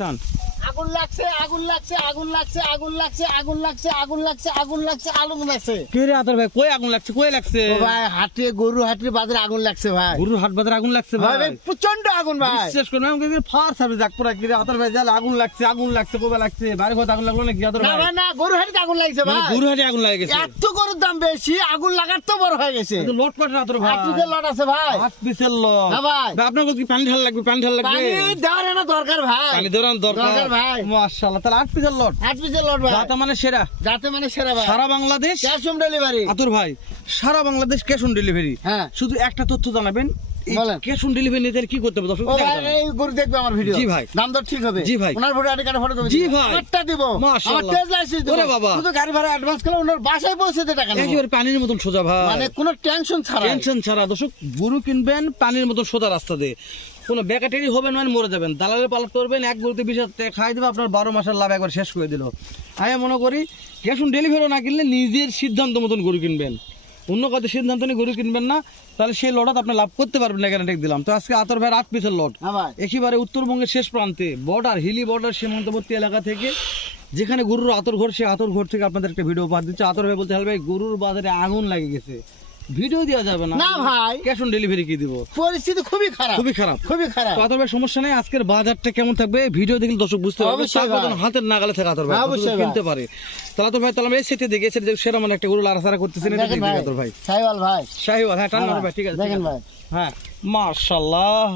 শান আগুন লাগছে আগুন লাগছে আগুন লাগছে আগুন লাগছে আগুন লাগছে আগুন লাগছে আগুন লাগছে আগুন লাগছে। কে রে আতর ভাই, কই আগুন লাগছে, কই লাগছে? ও ভাই হাটে গরু হাটের বাজারে আগুন লাগছে ভাই। গরুর হাট বাজারে আগুন লাগছে ভাই? ভাই প্রচন্ড আগুন ভাই। বিশ্বাস করুন আমাকে ফায়ার সার্ভিস ডাক পড়া কি রে আতর ভাই, জাল আগুন লাগছে কবে লাগছে? বাড়ি ঘর আগুন লাগলো নাকি আতর না ভাই? ভাই না, গরু হাটে আগুন লাগছে ভাই। গরু হাটে আগুন লাগে গেছে? এত গরুর দাম বেশি, আগুন লাগার তো বড় হয়ে গেছে। লট কট আতর ভাই, হাটে লট আছে ভাই। হাত পিছের লট। হ্যাঁ ভাই। আপনার কি পানি ঢাল লাগবে? পানি ঢাল লাগবে? পানি দেওয়ার না দরকার ভাই। পানি দেওয়ার দরকার ভাই। মাশাআল্লাহ, তাহলে 8 পিসের লট। 8 পিসের লট ভাই। যাতে মানে সেরা, যাতে মানে সেরা ভাই। সারা বাংলাদেশ ক্যাশ অন ডেলিভারি। আতর ভাই সারা বাংলাদেশ ক্যাশ অন ডেলিভারি। হ্যাঁ। শুধু একটা তথ্য জানাবেন, বলেন। ক্যাশ অন ডেলিভারি নিতে কি করতে হবে দর্শক? ও ভাই এই গরু দেখবে আমার ভিডিও। জি ভাই। দাম দর ঠিক হবে। জি ভাই। ওনার ভোটে আইডি কার্ডে ফটো দেবে। জি ভাই। আমারটা দিব। আমার মাশাআল্লাহ। টেজ লাইসেন্স দিব। ওরে বাবা। শুধু গাড়ি ভাড়া অ্যাডভান্স করলে ওনার বাসায় পৌঁছে দিতে টাকা নেব। একেবারে পানির মতন সোজা ভাই, মানে কোনো টেনশন ছাড়া। টেনশন ছাড়া। দর্শক গরু কিনবেন পানির মতো সোজা রাস্তা দিয়ে, কোনো বেকাটেরি হবেন মানে মরে যাবেন। দালালের পালট করবেন, এক গরুতে 20,000 টাকা খাই দেবে, আপনার 12 মাসের লাভ একবার শেষ করে দিল। আমি মনে করি ক্যাশ অন ডেলিভারিও না কিনলে নিজের সিদ্ধান্ত মতন গরু কিনবেন, অন্য কাজে সিদ্ধান্ত নিয়ে গরু কিনবেন না, তাহলে সেই লটত আপনি লাভ করতে পারবেন না, গ্যারান্টি দিলাম। তো আজকে আতর ভাই 8 পিসের লট, হ্যাঁ ভাই। একেবারে উত্তরবঙ্গের শেষ প্রান্তে বর্ডার, হিলি বর্ডার সীমান্তবর্তী এলাকা থেকে, যেখানে গরুর আতর ঘর, সেই আতর ঘর থেকে আপনাদের একটা ভিডিও উপহার দিচ্ছে। আতর ভাই বলতে ভাই গরুর বাজারে আগুন লাগে গেছে, ভিডিও দেওয়া যাবে না। না ভাই, ক্যাশ অন ডেলিভারি কি দিব? পরিস্থিতি খুবই খারাপ, খুবই খারাপ, খুবই খারাপ। তো আতর ভাই সমস্যা নেই, আজকের বাজারটা কেমন থাকবে ভিডিও দেখলে দর্শক বুঝতে পারবে, অবশ্যই ভাই। হাতের নাগালে থাকে আতর ভাই, অবশ্যই ভাই। কিনতে পারে। তাহলে আতর ভাই, তাহলে আমরা এই সেটে দেখে এসে সেরা মানে একটা গরু লাড়াছাড়া করতেছেন, এটা দেখেন দেখে ভাই। আতর ভাই। সাইওয়াল ভাই। শাহিওয়াল, হ্যাঁ টান হ্যাঁ মারো ভাই, ঠিক আছে দেখেন ভাই। হ্যাঁ মাশাআল্লাহ।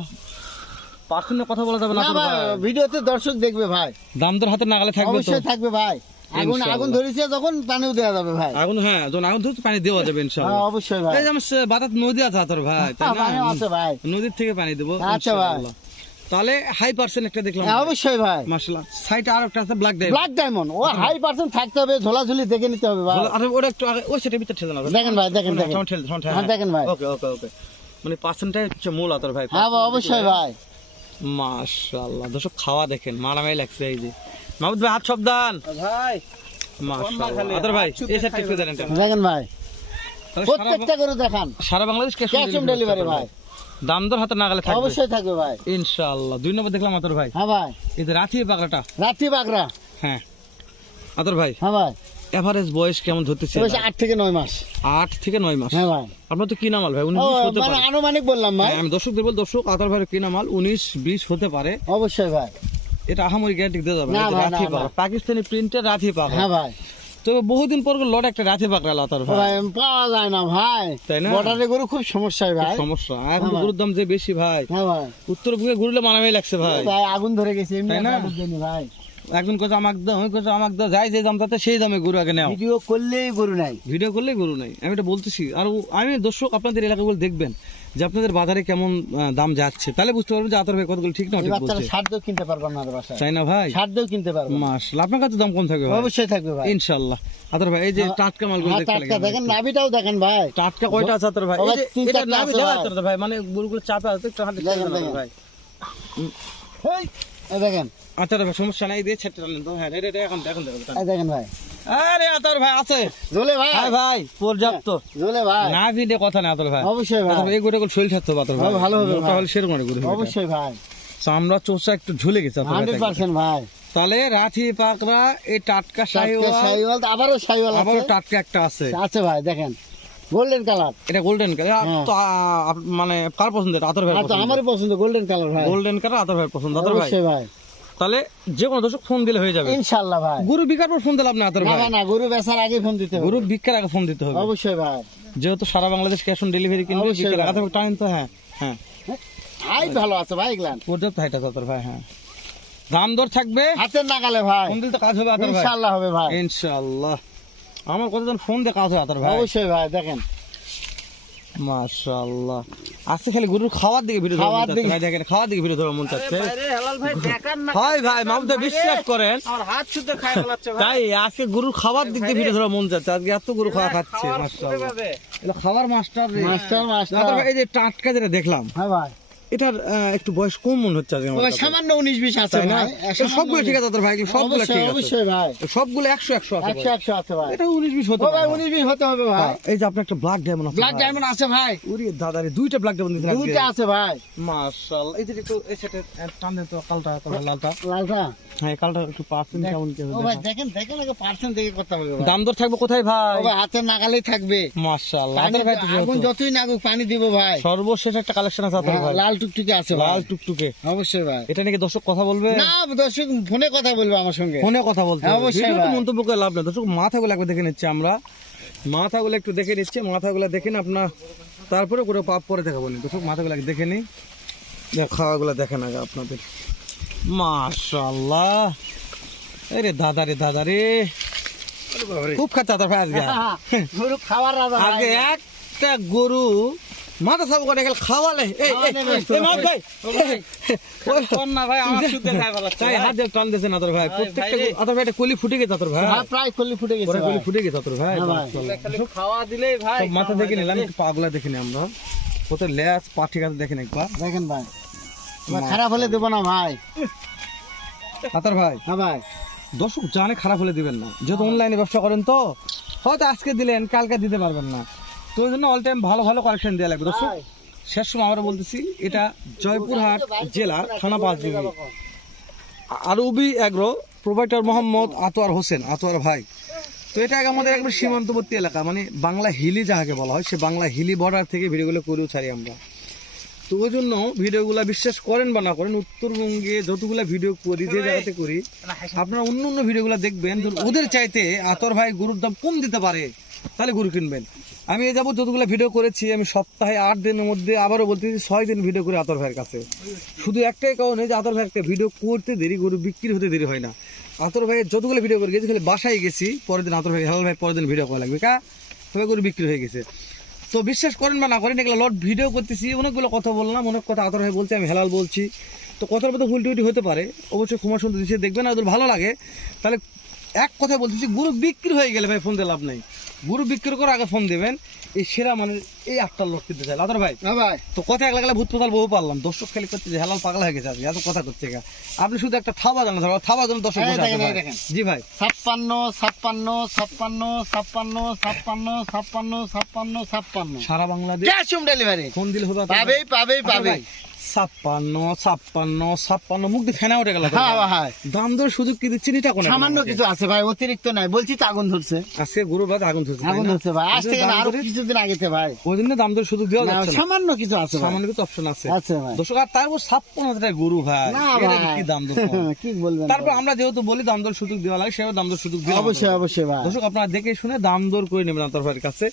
পার্সেন্টের কথা বলা যাবে না না আতর ভাই, ভাই, ভিডিওতে দর্শক দেখবে ভাই। দাম দর হাতের নাগালে থাকবে তো? অবশ্যই থাকবে ভাই। আগুন ইনশাআল্লাহ। আগুন ধরেছে যখন পানিও দেওয়া যাবে ভাই। আগুন, হ্যাঁ যখন আগুন ধরতে পানি দেওয়া যাবে হ্যাঁ ইনশাআল্লাহ। অবশ্যই ভাই। এই যে আমার বাতাত নদী আছে আতর ভাই, তাই না? পানি আছে ভাই। নদীর থেকে পানি দেবো আচ্ছা ভাই। ইনশাআল্লাহ। তাহলে হাই পার্সেন্ট একটা দেখলাম হ্যাঁ অবশ্যই ভাই। মাশাআল্লাহ। সাইডে আর একটা আছে ব্ল্যাক ডাইভ, ব্ল্যাক ডায়মন্ড, ও হাই পার্সেন্ট থাকতে হবে, ঝোলাঝুলি দেখে নিতে হবে ভাই। আর ওটা একটু আগে ওই সেটা ভিতর ঠেলে না দেখেন ভাই, দেখেন দেখেন। হ্যাঁ দেখেন ভাই। ওকে ওকে ওকে, মানে পার্সেন্টটাই হচ্ছে মূল আতর ভাই। হ্যাঁ ভাই অবশ্যই ভাই। মাশাআল্লাহ, দর্শক খাওয়া দেখেন মারামারি লাগছে। এই যে মাহমুদ ভাই হাত সাবধান ভাই। মাশাআল্লাহ। আতর ভাই এই সাইডটা একটু দেন। দেখেন ভাই, তাহলে প্রত্যেকটা করে দেখান। সারা Bangladesh cash cash on delivery ভাই। দাম দর হাতে নাগালে থাকবে অবশ্যই থাকবে ভাই। ইনশাআল্লাহ। 2 নম্বর দেখলাম আতর ভাই, হ্যাঁ ভাই। এই যে রাথি পাগলাটা, রাত্রি বাগরা। হ্যাঁ আতর ভাই হ্যাঁ ভাই। এভারেজ বয়স কেমন ধরতেছে? বয়স 8 থেকে 9 মাস। 8 থেকে 9 মাস। হ্যাঁ ভাই। আপনার তো কি নামাল ভাই? 19 ও 20 হতে মানে পারে। আনুমানিক বললাম ভাই। হ্যাঁ, আমি দর্শকদের বল, দর্শক আতর ভাইয়ের কি নামাল 19 20 হতে পারে, অবশ্যই ভাই। এটা আহামরি গ্যারান্টি দেওয়া যাবে না না। ভাই, রাথি না, পাগলা, পাকিস্তানি প্রিন্টের রাথি পাগলা। হ্যাঁ ভাই। তবে বহুদিন পর লট একটা রাথি পাগলা আতর ও ভাই, ভাই পাওয়া যায় না ভাই। তাই না? বর্ডারে গরু খুব সমস্যা খুব ভাই। সমস্যা। এখন হ্যাঁ গরুর দাম যে বেশি ভাই, হ্যাঁ ভাই। উত্তর বুকে ঘুরলে মানামি লাগছে ভাই। ভাই আগুন ধরে গেছে এমনি তাই না? আগুন জানি ভাই। একজন কোচ আমাকে দাও, ওই কোচ আমাকে দাও, যাই যে দাম তাতে সেই দামে গরু আগে নাও। ভিডিও করলেই গরু নাই। ভিডিও করলে গরু নাই, আমি এটা বলতেছি। আর আমি দর্শক আপনাদের এলাকাগুলো দেখবেন যে আপনাদের বাজারে কেমন দাম যাচ্ছে, তাহলে বুঝতে পারবেন যে আতর ভাই কতগুলো ঠিক না এই ঠিক বাচ্চারা বলছে। সার দিয়েও কিনতে পারবেন না বাসায়। তাই না ভাই? সার দিয়েও কিনতে পারবেন। মাশাআল্লাহ, আপনার কাছে দাম কম থাকবে ভাই? অবশ্যই থাকবে ভাই। ইনশাআল্লাহ। আতর ভাই এই যে টাটকা মালগুলো হ্যাঁ, দেখতে টাটকা লাগে, দেখেন, নাভিটাও দেখেন ভাই। টাটকা কয়টা আছে আতর ভাই? ও এই ভাই, যে 3 এটা 4টা নাভি আছে দেখা ভাই। যাচ্ছে না ভাই, মানে গরুগুলো চাপে আছে, একটু হাতে দেখেন, দেখেন। ভাই। এই, এই দেখেন, আচ্ছা ভাই সমস্যা নাই, দিয়ে ছেটে টানেন তো। হ্যাঁ এটা এখন দেখুন দেখুন। এই দেখেন ভাই। আরে আতর ভাই আছে ঝোলে ভাই। ভাই, ভাই পর্যাপ্ত ঝোলে ভাই। না ভিড়ে কথা না আতর ভাই। অবশ্যই ভাই। আতর ভাই এই গোটা শরীর থাকতে হবে আতর ভাই, হ্যাঁ, ভালো হবে মোটা ভাই। হলে সেরকম করে গরু হবে। অবশ্যই ভাই। চামড়া চোষা একটু ঝুলে গেছে আতর ভাই। 100% ভাই। তাহলে রাথি পাকড়া এই টাটকা টাটকা শাহিওয়াল, শাহিওয়াল, আবারও শাহিওয়াল আবার আছে। টাটকা একটা আছে, আছে ভাই দেখেন, গোল্ডেন কালার। এটা গোল্ডেন কালার। হ্যাঁ। তো মানে কার পছন্দ? এটা আতর ভাই আচ্ছা আমারই পছন্দ গোল্ডেন কালার ভাই। গোল্ডেন কালার আতর ভাই পছন্দ। আতর ভাই অবশ্যই ভাই। তাহলে যে কোনো দর্শক ফোন দিলে হয়ে যাবে ইনশাআল্লাহ ভাই। গরু বিকার পর ফোন দিলে আপনি আতর না ভাই, ভাই না, গরু বেচার আগে ফোন দিতে হবে। গরু বিক্রির আগে ফোন দিতে হবে। অবশ্যই ভাই। যেহেতু সারা বাংলাদেশ ক্যাশ অন ডেলিভারি কিনবে, অবশ্যই বিক্রির ভাই। আগে টাইম তো। হ্যাঁ হ্যাঁ হাই ভালো আছে ভাই এগুলান। পর্যাপ্ত হাইট আছে আতর ভাই। হ্যাঁ দাম দর থাকবে, হাতের নাগালে ভাই। ফোন দিলে তো কাজ হবে আতর ভাই। ইনশাআল্লাহ হবে ভাই। ইনশাআল্লাহ। আমার কতজন ফোন দিয়ে কাজ হয় আতর ভাই। অবশ্যই ভাই দেখেন। মাশাআল্লাহ। আজকে খালি গরুর খাওয়ার দিকে ভিডিও ধরে মন চাচ্ছে ভাই, দেখেন খাওয়ার দিকে ভিডিও ধরে মন চাচ্ছে। হেলাল ভাই দেখান না। হয় ভাই মাহমুদ ভাই বিশ্বাস করেন, আমার হাত শুদ্ধ খায় ফেলাচ্ছে ভাই। তাই আজকে গরুর খাবার দিক দিয়ে ভিডিও ধরে মন চাচ্ছে। আজকে এত গরু খাওয়া খাচ্ছে মাশাআল্লাহ। এটা খাবার মাস্টার রে। Master master. আতর ভাই এই যে টাটকা যেটা দেখলাম, হ্যাঁ ভাই। এটার একটু বয়স কম মনে হচ্ছে আজকে আমার ওই কাছে। সামান্য 19-20 আছে তাই না? ভাই তো সবগুলো ঠিক আছে আতর ভাই, সবগুলো ঠিক আছে, অবশ্যই ভাই তো সবগুলো 100 আছে 100 আছে ভাই এটা 19-20 হতে ও ভাই পারে। 19-20 হতে হবে ভাই হ্যাঁ, এই যে আপনার একটা ব্ল্যাক ডায়মন্ড আছে ব্ল্যাক ডায়মন্ড আছে ভাই ওরে দাদারে দুইটা ব্ল্যাক ডায়মন্ড দিয়েছেন দুইটা আছে ভাই মাশাআল্লাহ। এই যে একটু এই সেটে টান দেন তো কালটা লালটা, লালটা হ্যাঁ কালটা একটু পার্সেন্ট কেমন কি ও ভাই দেখেন দেখেন আগে পার্সেন্ট দেখে করতে হবে ভাই দাম দর থাকবে কোথায় ভাই? ও ভাই হাতের নাগালেই থাকবে মাশাআল্লাহ পানি আতর ভাই তো আগুন যতই নাগুক পানি দিব ভাই সর্বশেষ একটা কালেকশন আছে আতর ভাই, লাল টুকটুকে আছে লাল ভাই টুকটুকে। অবশ্যই ভাই এটা নাকি দর্শক কথা বলবে, না দর্শক ফোনে কথা বলবে আমার সঙ্গে ফোনে কথা বলতে হ্যাঁ, হবে। অবশ্যই ভিডিওতে ভাই। মন্তব্য করে লাভ না দর্শক, মাথাগুলো একবার দেখে নিচ্ছি আমরা, মাথাগুলো একটু দেখে নিচ্ছি, মাথাগুলো দেখে না আপনার, তারপরে করে পাপ পরে দেখাবো না দর্শক, মাথাগুলো আগে দেখে নি, খাওয়াগুলো দেখেন আগে আপনাদের। মাশাআল্লাহ আরে দাদা রে দাদা রে, খুব খাচ্ছে আতর ভাই আজকে। গরু খাওয়ার রাজা ভাই। আগে একটা গরু মাথা সাব করে গেল খাওয়ালে, এই মাপ ভাই তাই হাত দিয়ে টান দিয়েছেন আতর ভাই, প্রত্যেকটা আতর ভাই একটা কলি ফুটে গেছে আতর ভাই, হ্যাঁ, প্রায় কলি ফুটে গেছে পরে ভাই। কলি ফুটে গেছে আতর ভাই। হ্যাঁ ভাই। মাশাআল্লাহ। খাওয়া দিলেই ভাই সব মাথা দেখে নিলাম, একটু পাগুলা দেখে নি আমরা, কত লেজ পা ঠিক আছে দেখেন একবার দেখেন ভাই এবার খারাপ হলে দেবো না ভাই আতর ভাই। হ্যাঁ ভাই দর্শক জানে খারাপ হলে দিবেন না, যেহেতু অনলাইনে ব্যবসা করেন তো হয়তো আজকে দিলেন কালকে দিতে পারবেন না, তো ওই জন্য অল টাইম ভালো ভালো কালেকশন দেওয়া লাগবে দর্শক। শেষ সময় আমরা বলতেছি এটা জয়পুরহাট জেলা থানা 5 ডিগ্রি আরবি এগ্রো প্রোভাইডার মোহাম্মদ আতোয়ার হোসেন, আতোয়ার ভাই। তো এটা আমাদের একবার সীমান্তবর্তী এলাকা, মানে বাংলা হিলি যাহাকে বলা হয়, সে বাংলা হিলি বর্ডার থেকে ভিডিওগুলো করেও ছাড়ি আমরা। তো ওই জন্য ভিডিওগুলো বিশ্বাস করেন বা না করেন, উত্তরবঙ্গে যতগুলা ভিডিও করি যে জায়গাতে করি, আপনারা অন্য অন্য ভিডিওগুলো দেখবেন, ধরুন ওদের চাইতে আতর ভাই গরুর দাম কম দিতে পারে, তাহলে গরু কিনবেন। আমি এই যাবো যতগুলো ভিডিও করেছি, আমি সপ্তাহে 8 দিনের মধ্যে আবারও বলতেছি 6 দিন ভিডিও করি আতর ভাইয়ের কাছে, শুধু একটাই কারণে যে আতর ভাই একটা ভিডিও করতে দেরি, গরু বিক্রি হতে দেরি হয় না। আতর ভাইয়ের যতগুলো ভিডিও করে গেছি, খালি বাসায় গেছি, পরের দিন আতর ভাই হেলাল ভাই পরের দিন ভিডিও করা লাগবে, তবে গরু বিক্রি হয়ে গেছে। তো বিশ্বাস করেন বা না করেন, এগুলো লট ভিডিও করতেছি, অনেকগুলো কথা বললাম, অনেক কথা আতর ভাই বলছে, আমি হেলাল বলছি, তো কথার মধ্যে ভুল টুটি হতে পারে, অবশ্যই ক্ষমা শুনতে দিচ্ছি, দেখবেন আর ভালো লাগে তাহলে এক কথা বলতেছি, গরু বিক্রি হয়ে গেলে ভাই ফোন দিয়ে লাভ নাই, গরু বিক্রি করে আগে ফোন দিবেন, এই সেরা মানে এই 8টা লোক কিনতে চাই আতর ভাই। হ্যাঁ ভাই তো কথা এক লাগলে ভূত পোতাল বহু পারলাম, দর্শক খালি করতে যে হেলাল পাগলা হয়ে গেছে আজকে, এত কথা করছে গা। আপনি শুধু একটা থাবা জানা ধরো, থাবা যেন দর্শক এই বসে আছে দেখেন, ভাই। এই দেখেন। জি ভাই 56 সারা Bangladesh cash on delivery phone দিলে হবে আতর ভাই। পাবেই পাবেই আতর পাবেই ভাই, 56 মুখ দিয়ে ফেনা উঠে গেল আতর হ্যাঁ ভাই। ভাই দাম দর সুযোগ কি দিচ্ছেন এটা কোন সামান্য কিছু আছে ভাই, অতিরিক্ত নাই, বলছি তো আগুন ধরছে আজকে গরু বাদ আগুন ধরছে, তাই আগুন না? ধরছে ভাই, আজ থেকে না, দাম আরো দরে- কিছুদিন আগেতে ভাই ওই জন্য দাম দর সুযোগ দেওয়া না, যাচ্ছে না, সামান্য কিছু আছে ভাই সামান্য কিছু অপশন আছে আছে ভাই দর্শক। আর তারপর 56,000 টাকা গরু ভাই, না এর ভাই কি দাম দর কম? কি বলবেন তারপর আমরা যেহেতু বলি দাম দর সুযোগ দেওয়া লাগে, সেভাবে দাম দর সুযোগ দিলাম অবশ্যই আপনাদের। অবশ্যই ভাই দর্শক আপনারা দেখে শুনে দাম দর করে নেবেন আতর ভাইয়ের কাছে,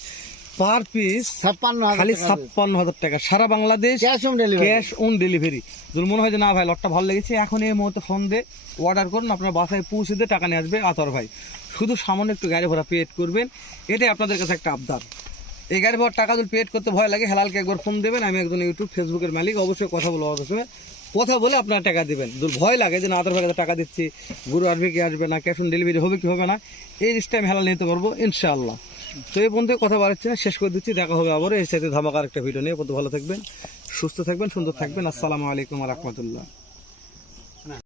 পার পিস 56,000 খালি 56,000 টাকা, সারা Bangladesh cash on delivery cash on delivery. যদি মনে হয় যে না ভাই লটটা ভালো লেগেছে, এখন এই মুহূর্তে ফোন দিয়ে অর্ডার করুন, আপনার বাসায় পৌঁছে দিয়ে টাকা নিয়ে আসবে আতর ভাই, শুধু সামান্য একটু গাড়ি ভাড়া পেড করবেন, এটাই আপনাদের কাছে একটা আবদার। এই গাড়ি ভাড়া টাকা যদি পেড করতে ভয় লাগে, হেলালকে একবার ফোন দেবেন, আমি একজন ইউটিউব ফেসবুকের মালিক, অবশ্যই কথা বলবো আমার সঙ্গে, কথা বলে আপনারা টাকা দিবেন। যদি ভয় লাগে যে না আতর ভাই টাকা দিচ্ছি, গরু আসবে কি আসবে না, ক্যাশ অন ডেলিভারি হবে কি হবে না, এই জিনিসটা আমি হেলাল নিতে পারবো ইনশাআল্লাহ। তো এই পর্যন্ত কথা বাড়াচ্ছি না, শেষ করে দিচ্ছি, দেখা হবে আবার এর সাথে ধামাকার একটা ভিডিও নিয়ে। কত ভালো থাকবেন, সুস্থ থাকবেন, সুন্দর থাকবেন। আসসালামু আলাইকুম ওয়া রাহমাতুল্লাহ।